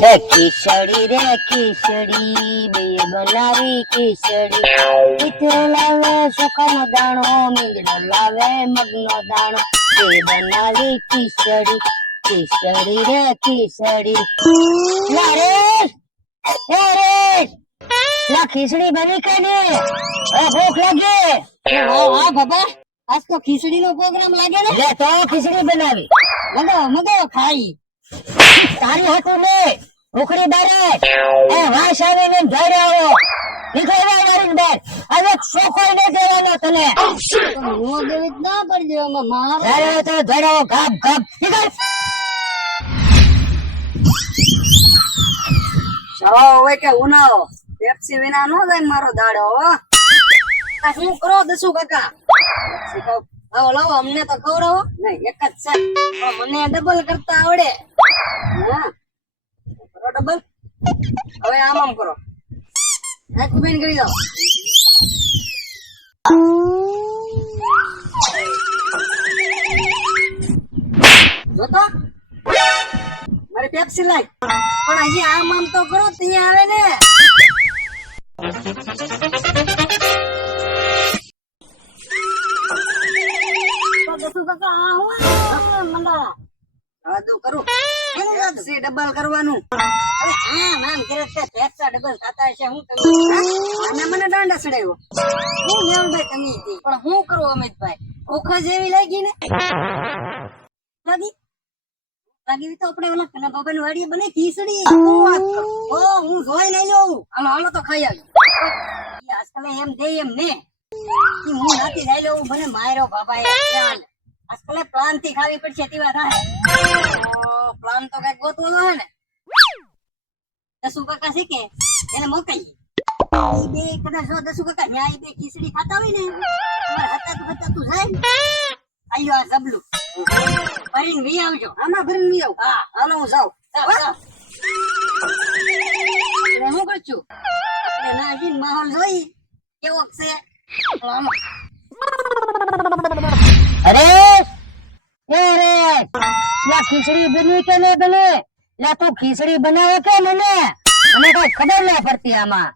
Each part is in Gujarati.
એ ખીચડી રે ખીચડી બે બનાવી ખીચડી મીઠો લાવે સુકાનો દાણો મીંડો લાવે મગનો દાણો બે બનાવી ખીચડી ખીચડી રે ખીચડી લા રેશ એ રેશ લા ખીચડી બની કે ને ભૂખ લાગી હા બાબા આજ તો ખીચડી નો પ્રોગ્રામ લાગે ને લે તો ખીચડી બનાવી મગાવો ખાઈ તારી હતું ને ઉખડી બારે એ વાસ આવે ને ઘરે આવો નીકળી મારી બેન હવે શોખોય ને દેવાનો તને નો દેવી ના પડી દેવામાં માર ઘરે તો ધરાવો ગાપ ગાપ નીકળ શાળા હોય કે ઉનાળો પેપ્સી વિના નો જાય મારો દાડો આ શું કરો દસુ કાકા લાવો લાવો અમને તો ખવડાવો નહીં એક જ છે પણ મને ડબલ કરતા આવડે હા કરો ડબલ હવે આમ કરો એક બેન કરી દો જોતો મારી પેપ્સી લાઈ પણ હજી આમ તો કરો ત્યાં આવે ને ડબલ કરવાનું મને દાંડા ચડાવ્યો હું મેવભાઈ તમે પણ હું કરું અમિતભાઈ ઓખો જેવી લાગી ને લાગી તો આપણે ઓલા કના બાબા ની વાડીએ બને ખીચડી હું જોઈ લઈ લઉં હાલો હાલો તો ખાઈ આવ્યો આજકાલ એમ દે એમ ને હું નાથી લઈ લઉં મને માર્યો બાબા આજકાલ પ્લાન થી ખાવી પડશે તેવા થાય પ્લાન તો કઈ ગોતવો હોય ને દસુ કાકા છે કે એને મોકલીએ બે કદાચ જો દસુ કાકા ન્યાય બે ખીચડી ખાતા હોય ને હતા તું જાય આયો આ જબલું ભરીને વી આવજો આમાં ભરીને વી આવ હા હાલો હું જાઉં હું કરશું આપણે ના જીન માહોલ જોઈ કેવો છે હાલો અરે એ રે લા ખીચડી બની કે ને બને લા તું ખીચડી બનાવે કે મને કઈ ખબર ના પડતી આમાં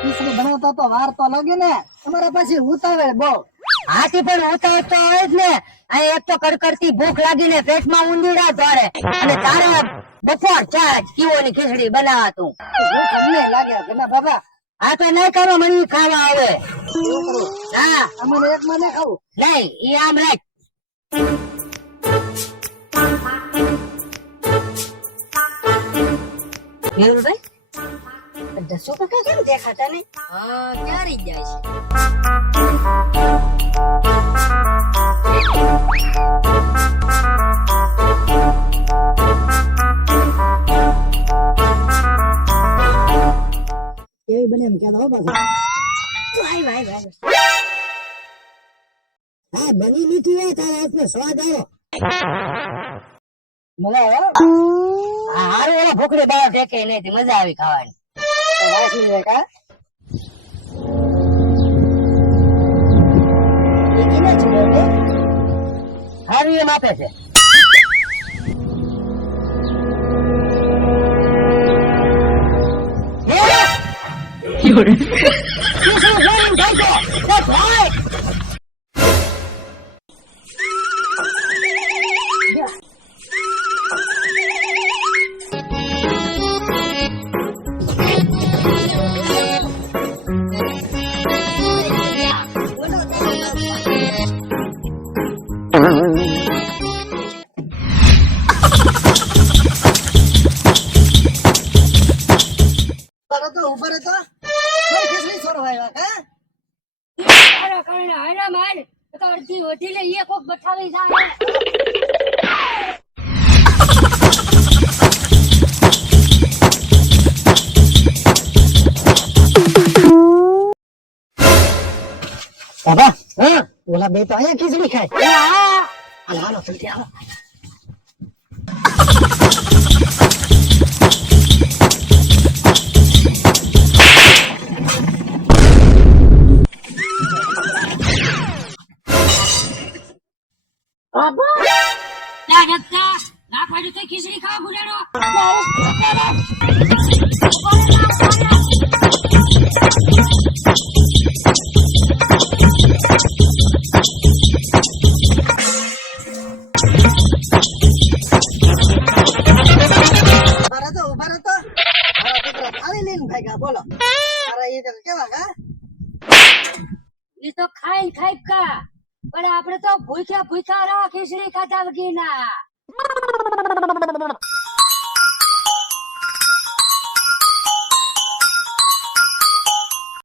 ખીચડી બનાવતા તો વાર તો લાગે ને તમારા પછી ઉતાવળ બહુ હાથી પણ ઉતાવળ તો હોય જ ને અહીં એક તો કડકડતી ભૂખ લાગીને પેટમાં ઊંધીડા ધોરે અને તારે બપોર ચા કીઓની ખીચડી બનાવા તું તમને લાગે ઘણા બાબા આ તો નહીં કરો મને ખાવા આવે હા અમને એક મને ખાવું નહીં ઈ આમ રાખ ભાઈ દસો કાકા કેમ દેખાતા ને હા ક્યારે જાય છે કેવી બને એમ કહેતા હો પાછા ભાઈ હા બની મીઠી હોય તારા હાથમાં સ્વાદ આવ્યો મજા આવે હારું એના ભૂખડી બાર ટેકે નહીં મજા આવી ખાવાની વાસ ની રે કા એ કેના છે બે હારું એમ આપે છે ઉપર તો ખીચડી છોડવાય હા તારા કારણે આના માર તો અડધી વધી લે એ કોક બઠાવી જાય બાબા હા ઓલા બે તો અહીંયા ખીચડી ખાય હાલો હાલો જલ્દી આવો બાબા ત્યાં જતા નાખવા બાજુ તો ખીચડી ખાવા ગુજારો. ઉભા રહો મારા દીકરા થાળી લઈને ભાગ્યા બોલો મારા એ કેવા હા એ તો ખાઈ ખાઈ કા, પણ આપણે તો ભૂખ્યા ભૂખ્યા રહો ખીચડી ખાતા વગીના.